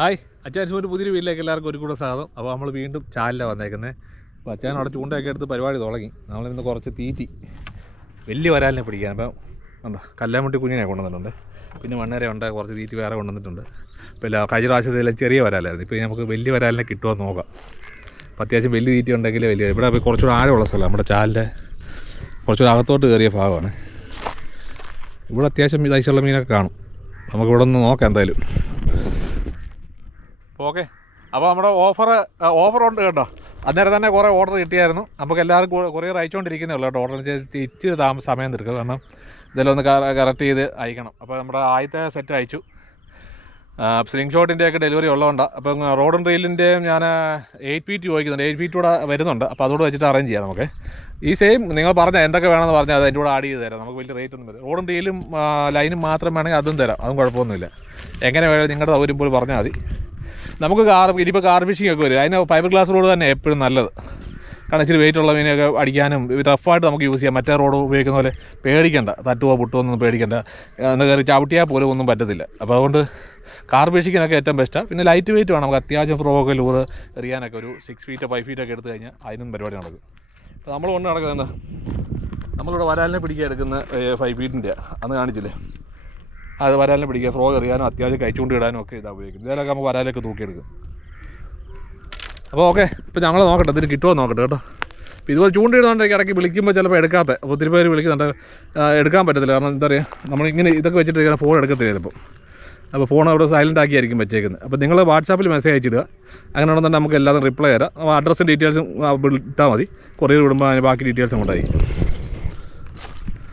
Hi അച്ചാൻ ഒരു പുതിയൊരു വീട്ടിലേക്ക് എല്ലാവർക്കും ഒരു കൂടെ സ്വാഗതം. അപ്പോൾ നമ്മൾ വീണ്ടും ചാലിലാണ് വന്നേക്കുന്നത് അപ്പോൾ അച്ചാൻ അവിടെ ചൂണ്ടയൊക്കെ എടുത്ത് പരിപാടി തുടങ്ങി. നമ്മളിന്ന് കുറച്ച് തീറ്റി വലിയ വരാലിനെ പിടിക്കാൻ. അപ്പോൾ എന്താ കല്ലാമുട്ടി കുഞ്ഞിനെ കൊണ്ടുവന്നിട്ടുണ്ട്. പിന്നെ മണ്ണേര ഉണ്ട് കുറച്ച് തീറ്റി വേറെ കൊണ്ടുവന്നിട്ടുണ്ട്. അപ്പോൾ എല്ലാ കഴിഞ്ഞ പ്രാവശ്യത്തിലെ ചെറിയ വരാലായിരുന്നു. ഇപ്പോൾ നമുക്ക് വലിയ വരാലിനെ കിട്ടുമെന്ന് നോക്കാം. അപ്പോൾ അത്യാവശ്യം വലിയ തീറ്റി ഉണ്ടെങ്കിൽ വലിയ ഇവിടെ കുറച്ചുകൂടെ ആഴമുള്ള സ്ഥലം. നമ്മുടെ ചാലിന്റെ കുറച്ചുകൂടെ അകത്തോട്ട് കയറിയ ഭാഗമാണ്. ഇവിടെ അത്യാവശ്യം ഇതായിട്ടുള്ള മീനൊക്കെ കാണും. നമുക്കിവിടെ ഒന്ന് നോക്കാം എന്തായാലും. ഓക്കെ. അപ്പോൾ നമ്മുടെ ഓഫർ ഉണ്ട് കേട്ടോ. അന്നേരം തന്നെ കുറേ ഓർഡർ കിട്ടിയായിരുന്നു. നമുക്ക് എല്ലാവർക്കും കുറേ അയച്ചുകൊണ്ടിരിക്കുന്നേ ഉള്ളൂ കേട്ടോ. ഓർഡർ ചെയ്ത് ഇച്ചിരി താമസം സമയം എടുക്കുക കാരണം ഇതെല്ലാം ഒന്ന് കറക്റ്റ് ചെയ്ത് അയക്കണം. അപ്പോൾ നമ്മുടെ ആദ്യത്തെ സെറ്റ് അയച്ചു. സ്ലിംഗ് ഷോട്ടിന്റെയൊക്കെ ഡെലിവറി ഉള്ളതുകൊണ്ടാണ് അപ്പം റോഡ് റീലിന്റെയും ഞാൻ എയ്റ്റ് ഫീറ്റ് ചോദിക്കുന്നുണ്ട്. എയ്റ്റ് ഫീറ്റ് കൂടെ വരുന്നുണ്ട്. അപ്പോൾ അതോട് വെച്ചിട്ട് അറേഞ്ച് ചെയ്യാം നമുക്ക്. ഈ സെയിം നിങ്ങൾ പറഞ്ഞ എന്തൊക്കെ വേണമെന്ന് പറഞ്ഞാൽ അത് എന്റെ കൂടെ ആഡ് ചെയ്ത് തരാം. നമുക്ക് വലിയ റേറ്റ് ഒന്നും വരും റോഡും റീലും ലൈനും മാത്രം വേണമെങ്കിൽ അതും തരാം. അതും കുഴപ്പമൊന്നുമില്ല. എങ്ങനെ വേണമെങ്കിൽ നിങ്ങളുടെ സൗകര്യം പോലും പറഞ്ഞാൽ മതി. നമുക്ക് കാർ ഇനിയിപ്പോൾ കാർ ഫിഷിംഗ് ഒക്കെ വരും. അതിന് ഫൈബർ ഗ്ലാസ് റോഡ് തന്നെ എപ്പോഴും നല്ലത്. കാരണം ഇച്ചിരി വെയിറ്റ് ഉള്ള മീനൊക്കെ അടിക്കാനും റഫായിട്ട് നമുക്ക് യൂസ് ചെയ്യാം. മറ്റേ റോഡ് ഉപയോഗിക്കുന്ന പോലെ പേടിക്കണ്ട. തട്ടുവോ പൊട്ടുവോ ഒന്നും പേടിക്കണ്ട. എന്ന് കയറി ചവിട്ടിയാൽ പോലും ഒന്നും പറ്റത്തില്ല. അപ്പോൾ അതുകൊണ്ട് കാർ ഫിഷിക്കാനൊക്കെ ഏറ്റവും ബെസ്റ്റാണ് പിന്നെ ലൈറ്റ് വെയിറ്റ് വേണം. നമുക്ക് അത്യാവശ്യം ഫ്രോക്ക് ലൂറ് എറിയാനൊക്കെ ഒരു സിക്സ് ഫീറ്റ് ഫൈവ് ഫീറ്റ് ഒക്കെ എടുത്തു കഴിഞ്ഞാൽ അതിനും പരിപാടി നടക്കും. അപ്പോൾ നമ്മൾ കൊണ്ട് നടക്കുന്നത് നമ്മളിവിടെ വരാലിനെ പിടിക്കാൻ എടുക്കുന്ന ഫൈവ് ഫീറ്റിന്റെ അന്ന് കാണിച്ചില്ലേ? അത് വരാലിനെ പിടിക്കുക. ഫ്രോഗ് എറിയാനും അത്യാവശ്യം കഴിച്ചുകൊണ്ട് ഇടാനും ഒക്കെ ഇതാ ഉപയോഗിക്കും ഇതിലൊക്കെ നമുക്ക് വരാലൊക്കെ തൂക്കിയെടുക്കും അപ്പോൾ ഓക്കെ ഇപ്പോൾ ഞങ്ങൾ നോക്കട്ടെ ഇതിന് കിട്ടുമോ നോക്കട്ടെ കേട്ടോ. അപ്പോൾ ഇതുപോലെ ചൂണ്ടിടുന്നുണ്ടെങ്കിൽ ഇടയ്ക്ക് വിളിക്കുമ്പോൾ ചിലപ്പോൾ എടുക്കാത്ത അപ്പോൾ ഒത്തിരി പേര് വിളിക്കുന്നുണ്ട്. എടുക്കാൻ പറ്റത്തില്ല. കാരണം എന്താ പറയുക നമ്മളിങ്ങനെ ഇതൊക്കെ വെച്ചിട്ട് ഇങ്ങനെ ഫോൺ എടുക്കത്തില്ല ചിലപ്പോൾ അപ്പോൾ ഫോൺ അവിടെ സൈലന്റ് ആക്കിയായിരിക്കും വെച്ചേക്കുന്നത്. അപ്പോൾ നിങ്ങൾ വാട്സാപ്പിൽ മെസ്സേജ് അയച്ചിടുക. അങ്ങനെ ഉണ്ടെന്നുണ്ടെങ്കിൽ നമുക്ക് എല്ലാതും റിപ്ലൈ തരാം. അപ്പോൾ അഡ്രസ്സും ഡീറ്റെയിൽസും ഇട്ടാൽ മതി. കൊറിയർ വിടുമ്പോൾ അതിന് ബാക്കി ഡീറ്റെയിൽസ് കൊണ്ടായി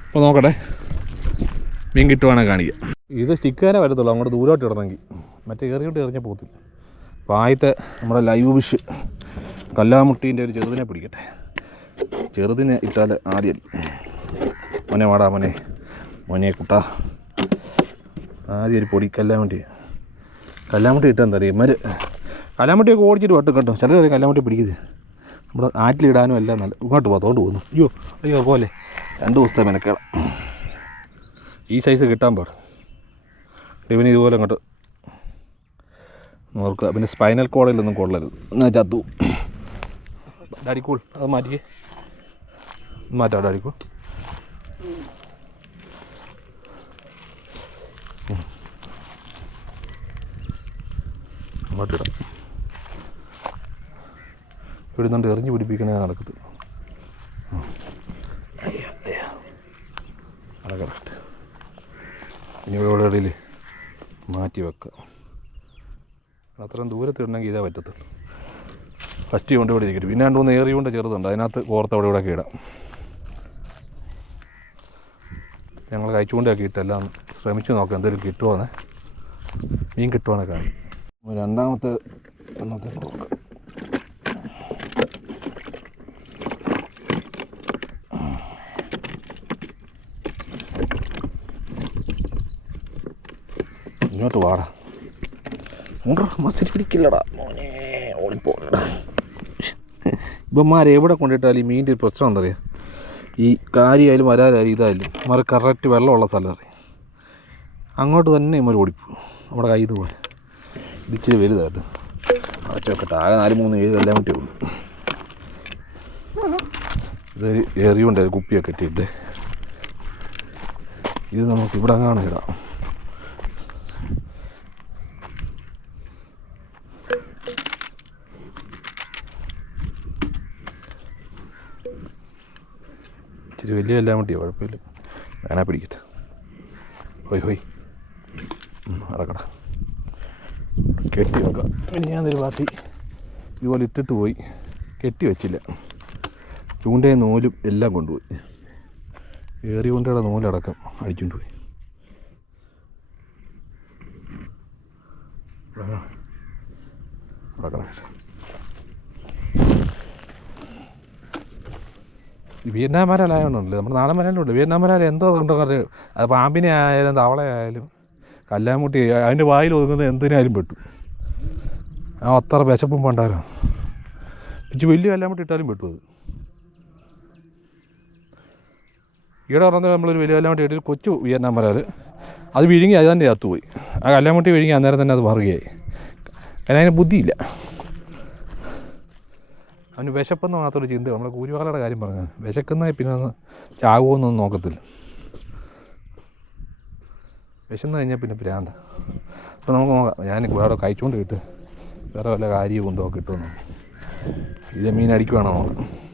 അപ്പോൾ നോക്കട്ടെ മീൻ കിട്ടുവാണെങ്കിൽ കാണിക്കാം. ഇത് സ്റ്റിക്കാനേ വരത്തുള്ളൂ. അങ്ങോട്ട് ദൂരോട്ട് ഇടണമെങ്കിൽ. മറ്റേ കയറിയോട്ട് എറിഞ്ഞാൽ പോകത്തില്ല. അപ്പോൾ ആദ്യത്തെ നമ്മുടെ ലൈവ് ഫിഷ് കല്ലാമുട്ടീന്റെ ഒരു ചെറുതിനെ പിടിക്കട്ടെ. ചെറുതിനെ ഇട്ടാൽ ആദ്യം മോനെ വാടാ മോനെ. മോനെ കുട്ടാ. ആദ്യം ഒരു പൊടി കല്ലാമുട്ടി. കല്ലാമുട്ടി ഇട്ടാൽ എന്താ അറിയാം? മര് കല്ലാമുട്ടിയൊക്കെ ഓടിച്ചിട്ട് വട്ടും കേട്ടോ ചിലർ കല്ലാമുട്ടി പിടിക്കുന്നത് നമ്മുടെ ആറ്റിലിടാനും എല്ലാം നല്ല ഇങ്ങോട്ട് പോ തോണ്ട് പോകുന്നു. അയ്യോ അയ്യോ പോലെ രണ്ട് ദിവസത്തെ മെനക്കേടാം. ഈ സൈസ് കിട്ടാൻ പാടും. ഇവന് ഇതുപോലെ അങ്ങോട്ട് നോക്കുക. പിന്നെ സ്പൈനൽ കോളയിലൊന്നും കൊള്ളരുത്. എന്നാ ചത്തു. ഡാഡിക്കൂൾ അത് മാറ്റിക്കേ. മാറ്റാം ഡാഡിക്കൂൾ അങ്ങോട്ടിടാം ഇവിടെ നിന്നുകൊണ്ട് എറിഞ്ഞ് പിടിപ്പിക്കണേ നടക്കത്ത്. കറക്റ്റ് ഇനി ഇവിടെ ഇടയിൽ മാറ്റി വെക്കുക അത്രയും ദൂരത്തിടണമെങ്കിൽ ഇതേ പറ്റത്തുള്ളൂ. ഫസ്റ്റ് കൊണ്ട് ഇവിടെ ഇരിക്കട്ടെ. പിന്നെ രണ്ട് മൂന്ന് ഏറി കൊണ്ട് ചെറുതുണ്ട്. അതിനകത്ത് കോർത്ത് അവിടെ ഇവിടെ ഇടാം. ഞങ്ങൾ കഴിച്ചുകൊണ്ടൊക്കെ ഇട്ടെല്ലാം ശ്രമിച്ചു നോക്കാം. എന്തെങ്കിലും കിട്ടുമോന്ന് മീൻ കിട്ടുവാണെ കാണും രണ്ടാമത്തെ എണ്ണത്തെ ഇങ്ങോട്ട് വാടാ. ഉണ്ടോ മസിൽ പിടിക്കില്ലടാ. മോനെ ഓടിപ്പോടാ ഇവന്മാരെ എവിടെ കൊണ്ടിട്ടാലും ഈ മീന്റെ ഒരു പ്രശ്നം എന്താ പറയുക ഈ കാര്യമായാലും വരാലായാലും ഇതായാലും ഇമാർ കറക്റ്റ് വെള്ളമുള്ള സ്ഥലം അറിയാം? അങ്ങോട്ട് തന്നെ ഇമാർ ഓടിപ്പോകും. നമ്മുടെ കയ്യിൽ നിന്ന് പോലെ ഇച്ചിരി വലുതായിട്ട്. അച്ചോക്കട്ടെ ആകെ നാല് മൂന്ന് ഏഴ് എല്ലാം പറ്റേ ഇതൊരു എറിയുണ്ട് കുപ്പിയൊക്കെ ഇട്ടിട്ട്. ഇത് നമുക്ക് ഇവിടെ കാണാൻ ഇടാം. ഇച്ചിരി വലിയ എല്ലാം മതിയോ കുഴപ്പമില്ല. വേണാ പിടിക്കട്ടെ. ഹോയ് ഹോയ്. അടക്കട. കെട്ടി വെക്കാം ഞാനൊരു പാർട്ടി ഇതുപോലെ ഇട്ടിട്ട് പോയി. കെട്ടി വെച്ചില്ല. ചൂണ്ടയും നൂലും എല്ലാം കൊണ്ടുപോയി. ഏറി കൊണ്ടയുടെ നൂലടക്കം അടിച്ചുകൊണ്ട് പോയി അടക്കണം ഈ വിയറ്റ്നാം മരാലായോണ്ടല്ലേ നമ്മുടെ നാടൻ മരാലുണ്ട് വിയറ്റ്നാം മരാൽ എന്തോ അറിയാം അത് പാമ്പിനെ ആയാലും തവളയായാലും കല്ലാമുട്ടി അതിന്റെ വായിൽ ഒതുങ്ങുന്നത് എന്തിനായാലും പെട്ടു. ആ അത്ര വിശപ്പും പണ്ടാരോ. പിച്ച് വലിയ കല്ലാമുട്ടി ഇട്ടാലും പെട്ടു അത്. ഈടെ പറഞ്ഞാൽ നമ്മളൊരു വലിയ കല്ലാമുട്ടി ഇട്ടിട്ട് കൊച്ചു വിയറ്റ്നാം മരാൽ അത് വിഴുങ്ങി അത് തന്നെ ചത്തുപോയി. ആ കല്ലാമുട്ടി വിഴുങ്ങി അന്നേരം തന്നെ അത് വറുകയായി കാരണം അതിന് ബുദ്ധിയില്ല. അവന് വിശപ്പെന്ന് മാത്രമൊരു ചിന്ത നമ്മുടെ കൂലിവാളയുടെ കാര്യം പറഞ്ഞത് വിശക്കുന്ന പിന്നെ ചാകുമോന്നൊന്നും നോക്കത്തില്ല. വിശന്ന് കഴിഞ്ഞാൽ പിന്നെ ഭ്രാന്ത. അപ്പോൾ നമുക്ക് നോക്കാം. ഞാൻ വേറെ കഴിച്ചുകൊണ്ട് കിട്ടും. വേറെ വല്ല കാര്യവും എന്തോ കിട്ടുമെന്ന്. ഇത് മീൻ അടിക്കുവാണോ? നോക്കാം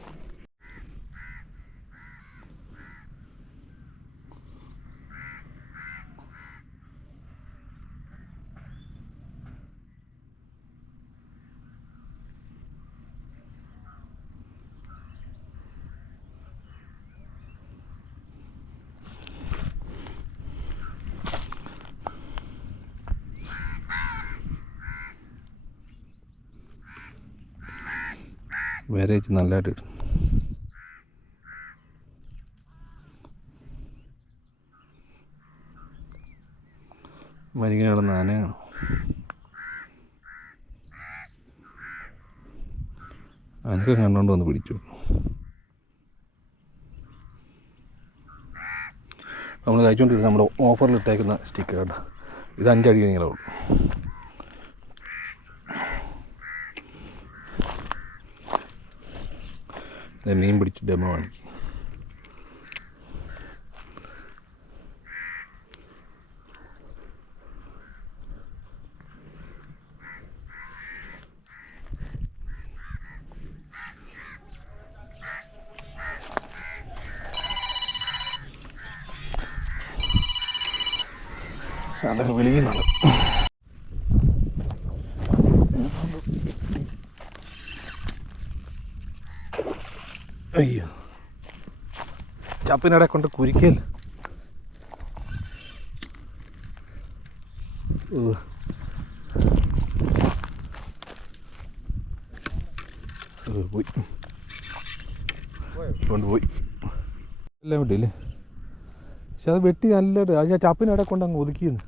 വേറെ നല്ലതായിട്ട് കിട്ടും. വരികയാണ് നാനയാണ് അനക്ക് കണ്ടോണ്ട് വന്ന് പിടിച്ചു. നമ്മൾ കഴിച്ചുകൊണ്ടിരുന്ന നമ്മുടെ ഓഫറിൽ ഇട്ടേക്കുന്ന സ്റ്റിക്കർ കേട്ടോ ഇത് അഞ്ചടി കഴിഞ്ഞാൽ ദേ മീൻ പിടിച്ച് ഡെമോ കാണിക്കും അതൊക്കെ വിളിക്കുന്നുണ്ട് അയ്യോ ചപ്പിനടെ കൊണ്ട് കുരുക്കിയല്ല? പോയി. കൊണ്ടുപോയി എല്ലാം വിട്ടില്ലേ പക്ഷെ അത് വെട്ടി നല്ല ആ ചപ്പിനടെ കൊണ്ട് അങ്ങ് ഒതുക്കിയെന്ന്.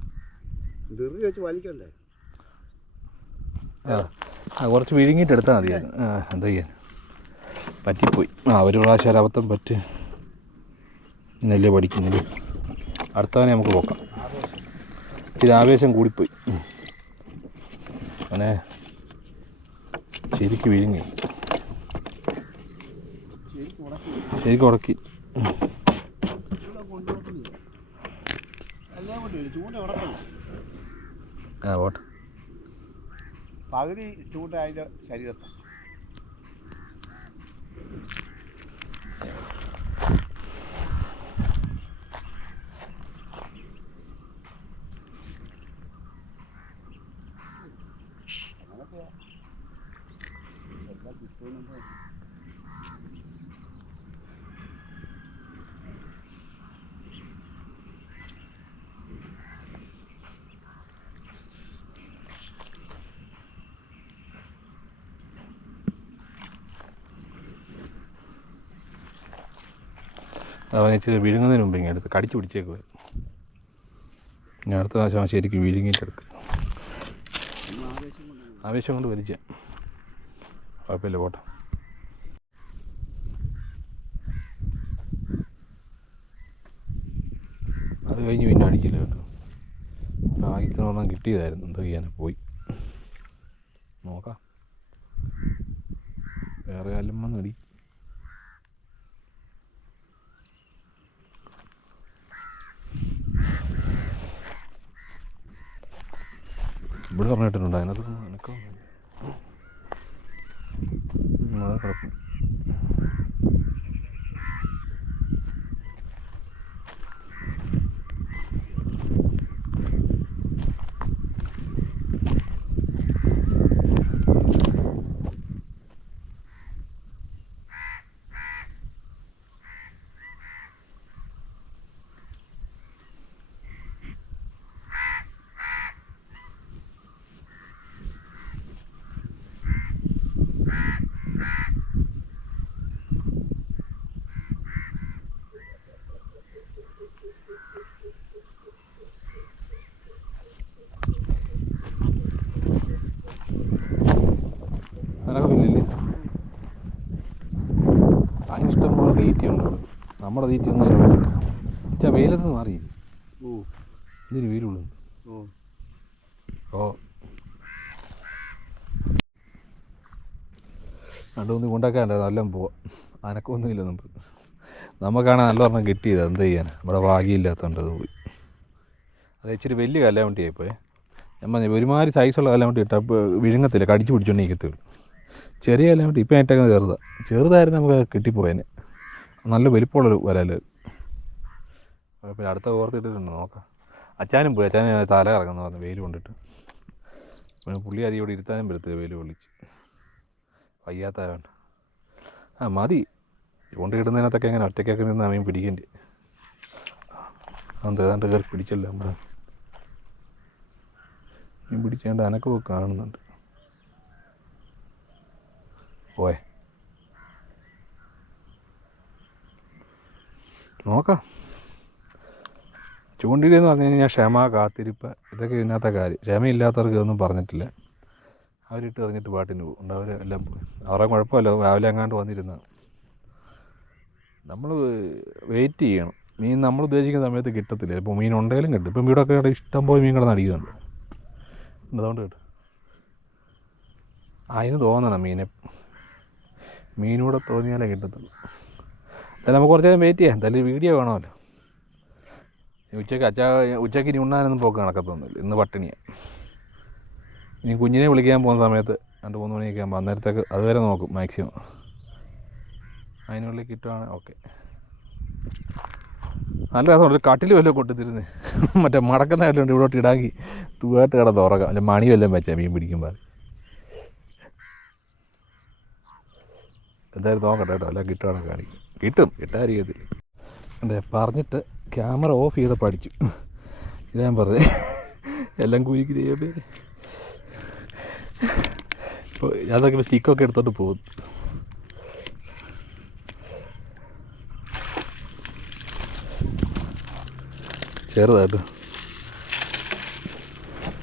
ആ കുറച്ച് വിഴുങ്ങിയിട്ട് എടുത്താൽ മതിയായിരുന്നു. ആ എന്താ ചെയ്യാൻ? പറ്റിപ്പോയി. ആ ഒരു പ്രാവശ്യം ഒരബദ്ധം പറ്റി നെല്ല് പഠിക്കുന്നില്ല അടുത്തവനെ നമുക്ക് നോക്കാം. ഇച്ചിരി ആവേശം കൂടിപ്പോയി. അങ്ങനെ ശരിക്ക് വിഴുങ്ങി. ശരിക്കും ഉടക്കി. ആ പോട്ടെ. പകുതി ചൂണ്ട ശരീരത്ത്. അവൻ ഇച്ചിരി വിഴുങ്ങുന്നതിന് മുമ്പ് ഇങ്ങനെ എടുത്ത് കടിച്ചു പിടിച്ചേക്കുക ഞാൻ അടുത്ത പ്രാവശ്യം അവൻ ശരിക്കും വിഴുങ്ങിയിട്ട് എടുക്കുക ആവേശം കൊണ്ട് വലിച്ച. കുഴപ്പമില്ല പോട്ടെ അത് കഴിഞ്ഞ് പിന്നെ അടിക്കില്ല കേട്ടോ ഭാഗ്യത്തിന് ഒരെണ്ണം കിട്ടിയതായിരുന്നു എന്തോ ചെയ്യാൻ പോയി നോക്കാം വേറെ കാലം വന്നടി ഇവിടെ പറഞ്ഞിട്ടുണ്ട് അതിനകത്ത് എനക്ക് അതെ കുഴപ്പം നിനക്കില്ലേ അതിന് ഇഷ്ടം പോലെ തീറ്റയുണ്ട് അവിടെ നമ്മുടെ തീറ്റി ഒന്നും വെച്ചാൽ വെയിലത്ത് മാറി. ഓ. ഇതിന് വെയിലുള്ളൂ. ഓ. ഓ. രണ്ട് മൂന്ന് കൊണ്ടൊക്കെ എല്ലാം പോവാം. അനക്കൊന്നുമില്ല നമുക്ക്. നമുക്കാണെങ്കിൽ നല്ല ഒരെണ്ണം കിട്ടിയത്. എന്ത് ചെയ്യാൻ നമ്മുടെ ഭാഗ്യമില്ലാത്തതുകൊണ്ട് അത് പോയി. അത് ഇച്ചിരി വലിയ കല്ലാവണ്ടിയായിപ്പോയി ഞാൻ പറഞ്ഞു ഒരുമാതിരി സൈസുള്ള കല്ലാവണ്ടി ഇട്ടാൽ ഇപ്പോൾ വിഴുങ്ങത്തില്ല. കടിച്ചു പിടിച്ചോണ്ടിരിക്കത്തുള്ളൂ ചെറിയ കല്ലാവണ്ടി ഇപ്പം ഏറ്റവും ചെറുതാണ് ചെറുതായിരുന്നു നമുക്ക് കിട്ടിപ്പോയേനെ. നല്ല വലിപ്പമുള്ളൊരു വരാൽ. പിന്നെ അടുത്ത ഓർത്തിട്ടിട്ടുണ്ട് നോക്കാം. അച്ചാനും പോയി അച്ചാനും തല കറങ്ങുന്ന പറഞ്ഞു വെയിൽ കൊണ്ടിട്ട്. പിന്നെ പുള്ളി അരി ഇവിടെ ഇരുത്താനും പറ്റത്തില്ല വെയിൽ കൊള്ളിച്ച്. ആരാണ്ട് ആ മതി. കൊണ്ട് കിട്ടുന്നതിനകത്തൊക്കെ എങ്ങനെ ഒറ്റയ്ക്കൊക്കെ നിന്ന് അവൻ പിടിക്കണ്ടേ. അത് ഏതാണ്ട് കയറി പിടിച്ചല്ലോ നമ്മൾ മീൻ പിടിച്ചേണ്ട കാണുന്നുണ്ട്. പോയെ. നോക്കാം. എന്ന് പറഞ്ഞു കഴിഞ്ഞാൽ ക്ഷമ കാത്തിരിപ്പ് ഇതൊക്കെ ഇതിനകത്ത കാര്യം. ക്ഷമയില്ലാത്തവർക്ക് ഇതൊന്നും പറഞ്ഞിട്ടില്ല. അവരിട്ട് എറിഞ്ഞിട്ട് പാട്ടിന് പോകും. ഉണ്ട് എല്ലാം പോയി. അവരുടെ കുഴപ്പമില്ല. രാവിലെ എങ്ങാണ്ട് വന്നിരുന്നത്. നമ്മൾ വെയിറ്റ് ചെയ്യണം. മീൻ നമ്മൾ ഉദ്ദേശിക്കുന്ന സമയത്ത് കിട്ടത്തില്ല. ഇപ്പോൾ മീൻ ഉണ്ടെങ്കിലും കിട്ടും. ഇപ്പം വീടൊക്കെ ഇഷ്ടം പോലെ മീൻ കിടന്ന് അടിക്കുന്നുണ്ട്. അതുകൊണ്ട് കിട്ടും. അതിന് തോന്നണം മീനെ. മീനൂടെ തോന്നിയാലേ കിട്ടത്തുള്ളൂ. എന്തായാലും നമുക്ക് കുറച്ച് നേരം വെയിറ്റ് ചെയ്യാം. എന്തായാലും വീഡിയോ വേണമല്ലോ. ഉച്ചയ്ക്ക് അച്ഛാ ഉച്ചയ്ക്ക് ഇനി ഉണ്ണാനൊന്നും പോക്ക് നടക്കത്തൊന്നുമില്ല. ഇന്ന് പട്ടിണിയാണ് ഇനി കുഞ്ഞിനെ വിളിക്കാൻ പോകുന്ന സമയത്ത് രണ്ട് മൂന്ന് മണിയൊക്കെ ആകുമ്പോൾ അന്നേരത്തേക്ക് അതുവരെ നോക്കും മാക്സിമം അതിനുള്ളിൽ കിട്ടുവാണ് ഓക്കെ നല്ല രസമുണ്ട് ഒരു കട്ടിൽ വല്ലതും കൊണ്ടുത്തിരുന്ന് മറ്റേ മടക്കുന്ന വല്ലതും ഇവിടോട്ട് ഇടാക്കി തൂവായിട്ട് കിടന്ന് ഉറക്കാം അല്ലെ മണി വല്ലതും വെച്ചാൽ മീൻ പിടിക്കുമ്പോൾ എന്തായാലും നോക്കട്ടെ കേട്ടോ. അല്ല കിട്ടുവാണെങ്കിൽ കാണിക്കും. കിട്ടും. കിട്ടാതിരിക്കത്തില്ല. അതെ പറഞ്ഞിട്ട് ക്യാമറ ഓഫ് ചെയ്ത് പഠിച്ചു. ഞാൻ പറഞ്ഞത് എല്ലാം കുരുക്കി പേര് ഇപ്പോൾ അതൊക്കെ സ്റ്റിക്കൊക്കെ എടുത്തോണ്ട് പോകും. ചെറുതായിട്ട്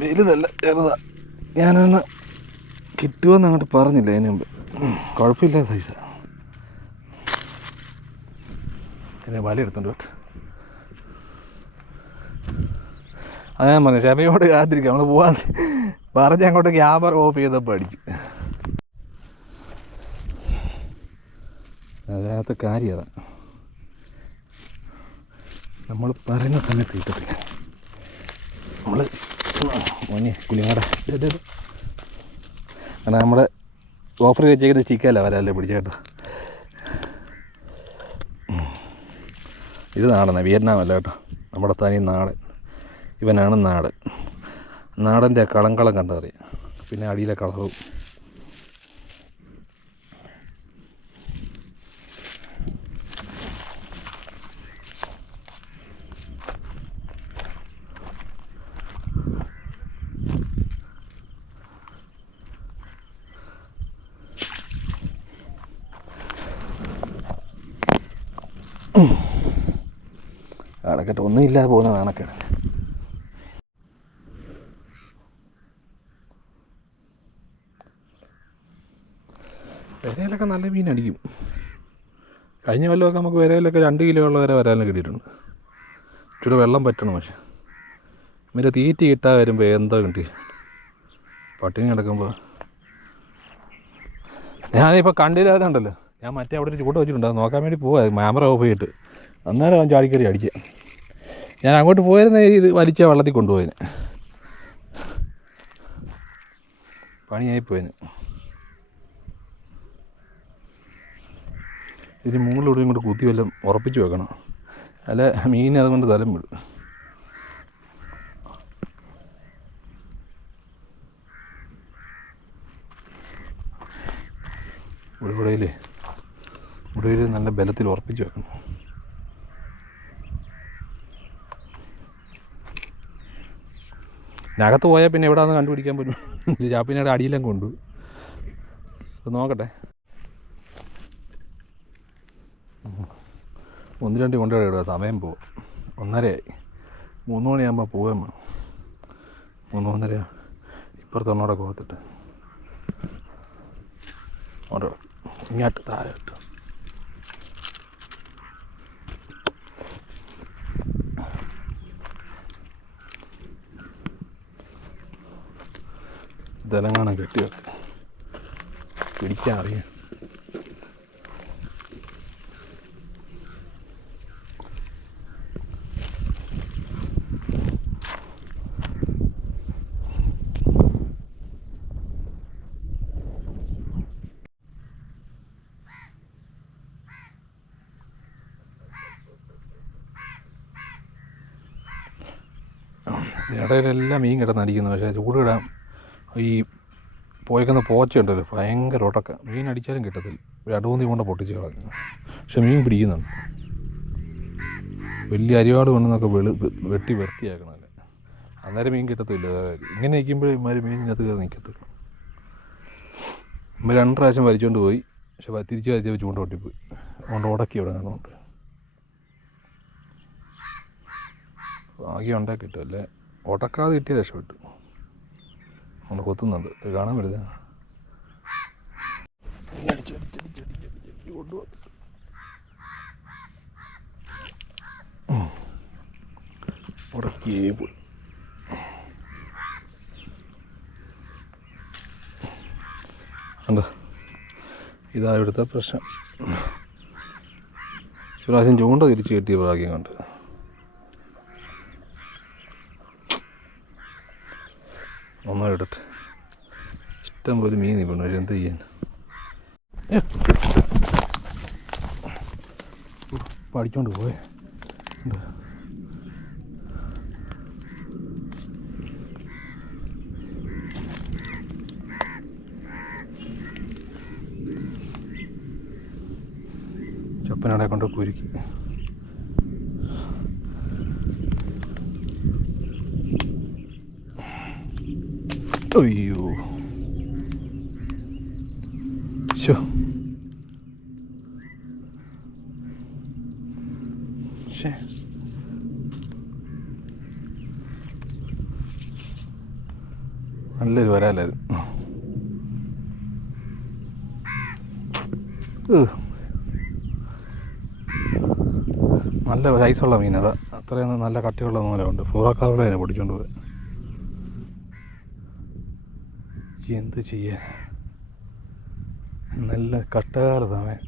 വലുതല്ല ചെറുതാ. ഞാനന്ന് കിട്ടുമെന്ന് അങ്ങോട്ട് പറഞ്ഞില്ല അതിന് മുമ്പ്. കുഴപ്പമില്ല സൈസാ പിന്നെ വല എടുത്തോണ്ട് പോട്ടെ അതാ ഞാൻ പറഞ്ഞു ക്ഷമയോട് കാത്തിരിക്കുക നമ്മൾ പോവാൻ പറഞ്ഞ് അങ്ങോട്ട് ക്യാമറ ഓഫ് ചെയ്തപ്പോൾ അടിച്ചു അതിനകത്ത് കാര്യം നമ്മൾ പറയുന്ന സമയത്ത് കിട്ടത്തില്ല. നമ്മൾ മോനെ കുലിങ്ങട കാരണം നമ്മുടെ ഓഫർ വെച്ചേക്കുന്ന ചിക്കല്ല വരാല്ലേ പിടിച്ചേട്ടോ ഇത് നാടനാണ് വിയറ്റ്നാം അല്ല കേട്ടോ. നമ്മുടെ തനി നാടൻ. ഇവനാണ് നാടൻ. നാടന്റെ കളങ്കളം കണ്ടറിയാം. പിന്നെ അടിയിലെ കളറും അടക്കട്ടെ. ഒന്നുമില്ലാതെ പോകുന്ന നാണക്കേട് വിരയിലൊക്കെ നല്ല മീൻ അടിക്കും. കഴിഞ്ഞ കൊല്ലമൊക്കെ നമുക്ക് വിരയിലൊക്കെ രണ്ട് കിലോ ഉള്ള വരെ വരാനും കിട്ടിയിട്ടുണ്ട്. ഇച്ചിരി വെള്ളം പറ്റണം പക്ഷെ. ഇവർ തീറ്റി കിട്ടാൻ വരുമ്പോൾ എന്താ കിട്ടി. പട്ടിണി കിടക്കുമ്പോൾ ഞാനിപ്പോൾ കണ്ടില്ലാതുണ്ടല്ലോ ഞാൻ മറ്റേ അവിടെ ഒരു ചൂട് വെച്ചിട്ടുണ്ട്. അത് നോക്കാൻ വേണ്ടി പോവാ. ക്യാമറ ഓഫ് ചെയ്തിട്ട്. അന്നേരം ചാടിക്കറി അടിച്ച്. ഞാൻ അങ്ങോട്ട് പോയിരുന്ന ഇത് വലിച്ച വെള്ളത്തിൽ കൊണ്ടുപോയിന്. പണിയായി പോയിന്. ഇതിന് മുകളിലൂടെ ഇങ്ങോട്ട് കുത്തി വല്ലതും ഉറപ്പിച്ച് വെക്കണം. അല്ല മീൻ അതുകൊണ്ട് തലം വിടും. ഇവിടെയില്ലേ? ഇവിടെ നല്ല ബലത്തിൽ ഉറപ്പിച്ച് വെക്കണം. ഇതിനകത്ത് പോയാൽ പിന്നെ എവിടെ നിന്ന് കണ്ടുപിടിക്കാൻ പറ്റും ജാപ്പിനയുടെ അടിയിലും കൊണ്ടു. നോക്കട്ടെ. ഒന്ന് രണ്ട് കൊണ്ടുപോയി ഇടുക സമയം പോകും ഒന്നരയായി. മൂന്ന് മണിയാകുമ്പോൾ പോകാൻ വേണം മൂന്ന് ഒന്നര. ഇപ്പുറത്തൊന്നോടെ കോത്തിട്ട് ഓരോ ഇങ്ങോട്ട് താഴെ ഇട്ടു ഇതെല്ലാം കാണാൻ കെട്ടി വെക്കാം പിടിക്കാൻ അറിയാം ഇടയിലെല്ലാം മീൻ കിടന്നടിക്കുന്നു പക്ഷേ ചൂടിടാൻ ഈ പോയേക്കുന്ന പോച്ച ഉണ്ടല്ലോ ഭയങ്കര ഉടക്ക. മീൻ അടിച്ചാലും കിട്ടത്തില്ല. ഒരു അടുമൂന്നി കൊണ്ട് പൊട്ടിച്ച് കളഞ്ഞു. പക്ഷെ മീൻ പിടിക്കുന്നുണ്ട്. വലിയ അരിവാട് കൊണ്ടെന്നൊക്കെ വെളു വെട്ടി വൃത്തിയാക്കണമല്ലേ. അന്നേരം മീൻ കിട്ടത്തില്ല. ഇങ്ങനെ നിൽക്കുമ്പോഴേ ഇമാര് മീനിനകത്ത് കയറി നിൽക്കത്തില്ല. ഇമ്മ രണ്ട് പ്രാവശ്യം വലിച്ചുകൊണ്ട് പോയി. പക്ഷെ തിരിച്ച് വലിച്ചപ്പോൾ ചൂണ്ട പൊട്ടിപ്പോയി. അതുകൊണ്ട് ഉടക്കി ഇവിടെ നിന്നുകൊണ്ട്. ഭാഗ്യം ഉണ്ടാക്കി കിട്ടും അല്ലേ? ഉടക്കാതെ കിട്ടിയ രക്ഷപ്പെട്ടു. അതുകൊണ്ട് കൊത്തുന്നുണ്ട്. കാണാൻ പോയി. കണ്ടോ? ഇതാ ഇവിടുത്തെ പ്രശ്നം. പ്രാവശ്യം ചൂണ്ട തിരിച്ച് കിട്ടിയ ഭാഗ്യം കൊണ്ട്. ഒന്നും ഇടട്ടെ ഇഷ്ടം പോലെ മീൻ നിൽക്കുന്നു പക്ഷെ എന്ത് ചെയ്യാൻ? പഠിച്ചോണ്ട് പോയേ. എന്താ? കൊണ്ട് കുരുക്കി അയ്യോ. ശോ ശ്ശേ. നല്ലൊരു വരാലത്. നല്ല സൈസുള്ള മീനതാ. അത്രയൊന്നും അത്രയും നല്ല കട്ടിയുള്ള മൂലമുണ്ട്. ഫൂറക്കാവിടെ അതിനെ പൊടിച്ചുകൊണ്ട് പോയി. എന്ത് ചെയ്യാൻ? നല്ല കട്ടകാല സമയം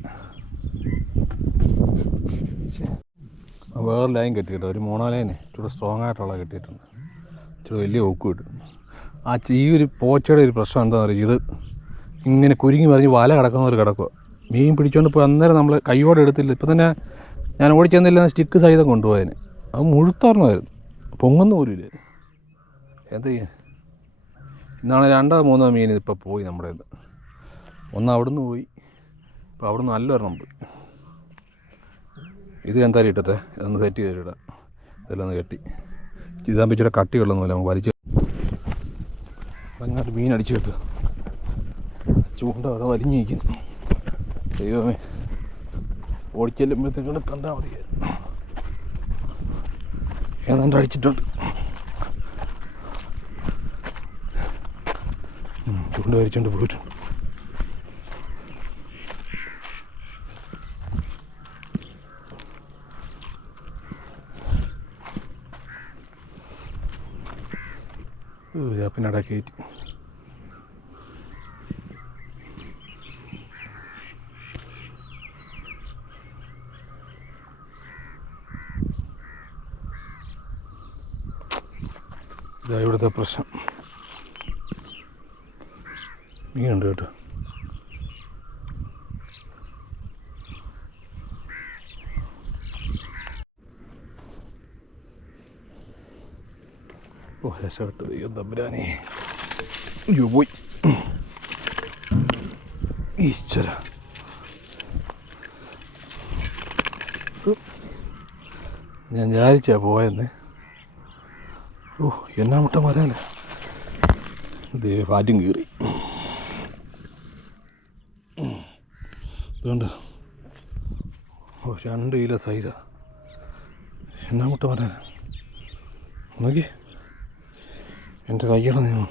വേറെ ലൈൻ കെട്ടിയിട്ടോ ഒരു മോണോ ലൈനെ ഇച്ചിരി സ്ട്രോങ് ആയിട്ടുള്ള കെട്ടിയിട്ടുണ്ട്. ഇച്ചിരി വലിയ ഒക്ക് കിട്ടും. ആ ഈ ഒരു പോച്ചയുടെ ഒരു പ്രശ്നം എന്താണെന്ന് അറിയാം? ഇത് ഇങ്ങനെ കുരുങ്ങി മറിഞ്ഞ് വല കിടക്കുന്ന ഒരു കിടക്കുക മീൻ പിടിച്ചോണ്ട് പോയി അന്നേരം നമ്മൾ കൈയോടെ എടുത്തില്ല. ഇപ്പം തന്നെ ഞാൻ ഓടിച്ചെന്നില്ല സ്റ്റിക്ക് സഹിതം കൊണ്ടുപോയതിന്. അത് മുഴുത്തോർന്നായിരുന്നു പൊങ്ങുന്ന പോലും ഇല്ല. എന്ത് ചെയ്യാൻ? ഇന്നാണ് രണ്ടോ മൂന്നോ മീൻ ഇപ്പോൾ പോയി നമ്മുടെ ഇത് ഒന്ന് അവിടുന്ന് പോയി. ഇപ്പോൾ അവിടുന്ന് നല്ലൊരെണ്ണം പോയി. ഇത് എന്തായാലും ഇട്ടത്തെ. ഇതൊന്ന് സെറ്റ് ചെയ്തിടാം ഇതെല്ലാം ഒന്ന് കെട്ടി. ഇതാകുമ്പോൾ ഇച്ചിരി കട്ടിയുള്ളൊന്നുമില്ല നമുക്ക് വലിച്ചു അങ്ങോട്ട് മീൻ അടിച്ചു കിട്ടുക ചൂണ്ട അവിടെ വലിഞ്ഞു നിൽക്കുന്നു ദൈവമേ. ഓടിച്ചെല്ലുമ്പോഴത്തേക്കും കണ്ടാൽ മതി ഏതാണ്ട് അടിച്ചിട്ടുണ്ട്. ചൂണ്ട വലിച്ചുകൊണ്ട് പോയിട്ടുണ്ട് അവിടെ കയറ്റി. ഇതാ ഇവിടുത്തെ പ്രശ്നം. മീനുണ്ട് കേട്ടോ. ഓ രക്ഷപ്പെട്ടു. ദൈവം തമ്പുരാനെ. അയ്യോ പോയി. ഈശ്വര. ഞാൻ വിചാരിച്ചാ പോയെന്ന്. ഓ എന്നാ മുട്ട വരാല ഇത് ഫാറ്റും കീറി. ഇതുകൊണ്ട് ഓ രണ്ട് കിലോ സൈസ. എന്നാ മുട്ട പറയാൻ നോക്കി. എന്റെ കയ്യുടെ നീങ്ങും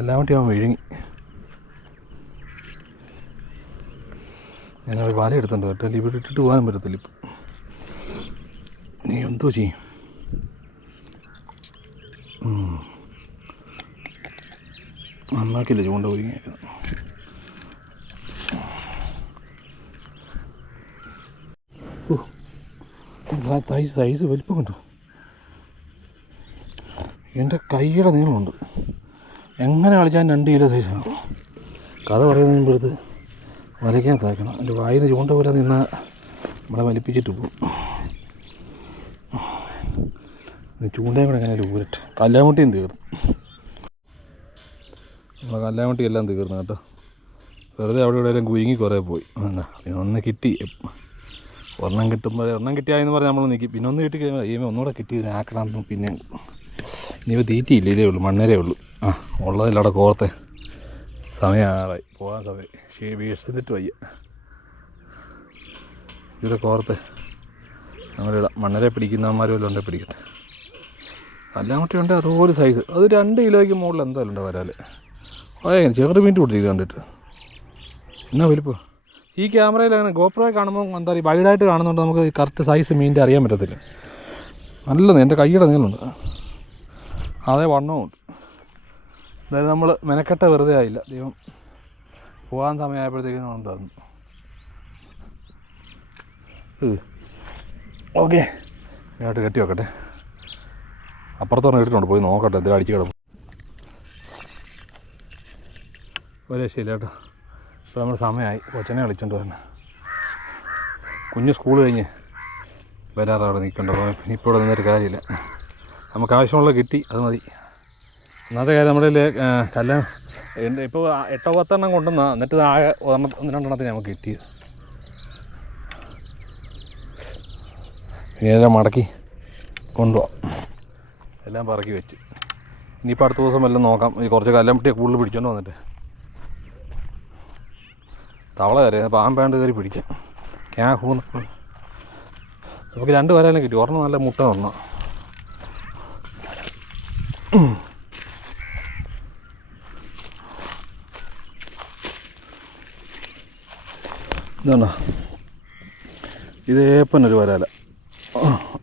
എല്ലാം കൂട്ടി അവൻ വിഴുങ്ങി ഞാനൊരു പാല എടുത്തിട്ടുണ്ട് കേട്ടോ. ഇവിടെ ഇട്ടിട്ട് പോകാനും പറ്റത്തില്ല ഇപ്പം. നീ എന്തോ ചെയ്യും? നന്നാക്കില്ല ചൂണ്ട ഒരുങ്ങിയേക്കുന്നത് തൈ സൈസ് വലിപ്പം കണ്ടു? എന്റെ കൈയുടെ നീളമുണ്ട്. എങ്ങനെ കളിച്ചാൽ രണ്ട് കിലോ സൈസാണ് കഥ പറയുന്നതിന് മുമ്പെടുത്ത് വലയ്ക്കാൻ താക്കണം എന്റെ വായിൽ ചൂണ്ട പോലെ നിന്നാൽ നമ്മളെ വലിപ്പിച്ചിട്ട് പോകും. ചൂണ്ടയും കൂടെ എങ്ങനെയാണ് ഊരട്ടെ. കല്ലാമുട്ടിയും തീർന്നു. കല്ലാമുട്ടി എല്ലാം തീർന്നു കേട്ടോ. വെറുതെ അവിടെ ഇവിടെ എല്ലാം കുരുങ്ങി കുറേ പോയി. പിന്നെ ഒന്ന് കിട്ടി. ഒരെണ്ണം കിട്ടുമ്പോൾ ഒരെണ്ണം കിട്ടിയായെന്ന് പറഞ്ഞാൽ നമ്മൾ നിൽക്കും പിന്നെ ഒന്ന് കിട്ടി കഴിയുമ്പോൾ ഈ ഒന്നുകൂടെ കിട്ടി ആക്കണം പിന്നെ ഇനിയിപ്പോൾ തീറ്റിയില്ല ഇതേ ഉള്ളൂ മണ്ണരേ ഉള്ളൂ. ആ ഉള്ളതല്ല അവിടെ കോർത്തെ സമയമായി പോകാൻ സമയം. ശരി വീഴ്ചന്നിട്ട് വയ്യ. ഇവിടെ കോർത്തെ നമ്മളിടാം മണ്ണരെ പിടിക്കുന്നവന്മാർ എല്ലാം ഉണ്ടെ പിടിക്കട്ടെ. കല്ലാമട്ടി ഉണ്ട് അതുപോലെ സൈസ് അത് രണ്ട് കിലോയ്ക്ക് മുകളിൽ എന്തായാലും ഉണ്ട് വരാൽ അതെ ചെറു മീൻ കൊടുത്തു ഇത് കണ്ടിട്ട്. എന്നാ വലിപ്പം? ഈ ക്യാമറയിൽ അങ്ങനെ ഗോപ്രോ കാണുമ്പോൾ എന്താ പറയുക വൈഡായിട്ട് കാണുന്നുണ്ട് നമുക്ക് കറക്റ്റ് സൈസ് മീനിന്റെ അറിയാൻ പറ്റത്തില്ല. നല്ലത് എന്റെ കൈയുടെ നീളമുണ്ട്. അതേ വണ്ണവും ഉണ്ട്. എന്തായാലും നമ്മൾ മെനക്കെട്ട വെറുതെ ആയില്ല. ദൈവം പോകാൻ സമയമായപ്പോഴത്തേക്കും നമ്മൾ തന്നു. ഓക്കെ. ഇങ്ങോട്ട് കെട്ടി വെക്കട്ടെ. അപ്പുറത്തോടെ ഇട്ടിട്ടുണ്ട്. പോയി നോക്കട്ടെ. എന്തെങ്കിലും അടിച്ച് കിടക്കും ഒരു രക്ഷയില്ല കേട്ടോ. ഇപ്പോൾ നമ്മൾ സമയമായി കൊച്ചനെ കളിച്ചോണ്ട് വരണം. കുഞ്ഞ് സ്കൂൾ കഴിഞ്ഞ് വരാറ് അവിടെ നിൽക്കണ്ട അപ്പോൾ ഇപ്പോൾ ഇവിടെ നിന്നൊരു കാര്യമില്ല. നമുക്ക് ആവശ്യമുള്ള കിട്ടി അത് മതി. ഒന്നാമത്തെ കാര്യം നമ്മുടെ കല്ല ഇപ്പോൾ എട്ടോ പത്തെണ്ണം കൊണ്ടുവന്ന എന്നിട്ട് ആകെ ഒരെണ്ണം ഒന്ന് രണ്ടെണ്ണത്തിന് നമുക്ക് കിട്ടിയത്. ഇനി എല്ലാം മടക്കി കൊണ്ടുപോവാം. എല്ലാം പറക്കി വെച്ച്. ഇനിയിപ്പോൾ അടുത്ത ദിവസം എല്ലാം നോക്കാം. ഈ കുറച്ച് കല്ലമ്പട്ടിയെ കൂടുതൽ പിടിച്ചോണ്ട് വന്നിട്ട്. തവള കയറി പാമ്പാണ്ട് കയറി പിടിക്കാം. ക്യാ നമുക്ക് രണ്ട് വരാലും കിട്ടി. ഒരെണ്ണം നല്ല മുട്ട ഒരെണ്ണം ഇതാണ് ഇത് ഏപ്പനൊരു വരാല.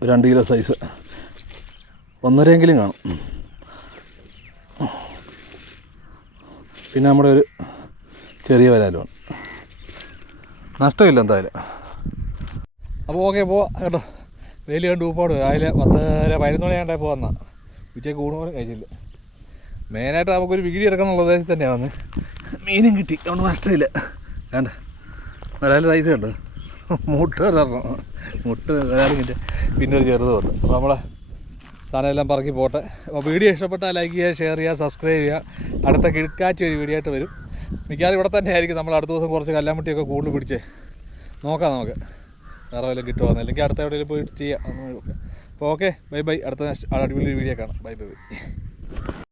രണ്ട് കിലോ സൈസ് ഒന്നരയെങ്കിലും കാണും. പിന്നെ നമ്മുടെ ഒരു ചെറിയ വരാലുമാണ് നഷ്ടമില്ല എന്തായാലും. അപ്പോൾ ഓക്കെ പോവാം. കേട്ടോ. വെയിൽ കണ്ട് ഉപ്പാട് രാവിലെ പത്തര പതിനൊന്ന് മണിയാണ്ടേ പോകാന്ന ഉച്ചയ്ക്ക് ഊണ് പോലും കഴിച്ചില്ല. മെയിനായിട്ട് നമുക്കൊരു വീഡിയോ എടുക്കണം എന്നുള്ള ഉദ്ദേശത്തിൽ തന്നെയാണ് വന്ന് മീനും കിട്ടി. അതുകൊണ്ട് നഷ്ടമില്ല. വേണ്ട. ഒരാൾ സൈസ് കണ്ടോ? മുട്ട മുട്ട ഒരാളും കിട്ടി. പിന്നെ ഒരു ചെറുത് വന്നു. അപ്പോൾ നമ്മളെ സാധനം എല്ലാം പറക്കി പോട്ടെ. അപ്പോൾ വീഡിയോ ഇഷ്ടപ്പെട്ടാൽ ലൈക്ക് ചെയ്യുക ഷെയർ ചെയ്യുക സബ്സ്ക്രൈബ് ചെയ്യുക. അടുത്ത കിഴക്കാച്ചി ഒരു വീഡിയോ ആയിട്ട് വരും. മിക്കവാറും ഇവിടെ തന്നെ ആയിരിക്കും. നമ്മൾ അടുത്ത ദിവസം കുറച്ച് കല്ലാമുട്ടിയൊക്കെ കൂടുതൽ പിടിച്ച് നോക്കാം നമുക്ക്. വേറെ വല്ലതും കിട്ടുമോ അല്ലെങ്കിൽ അടുത്ത എവിടെയെങ്കിലും പോയിട്ട് ചെയ്യാം. അപ്പോൾ ഓക്കെ ബൈ ബൈ. അടുത്ത അടിപൊളി വീഡിയോ കാണാം. Bye bye.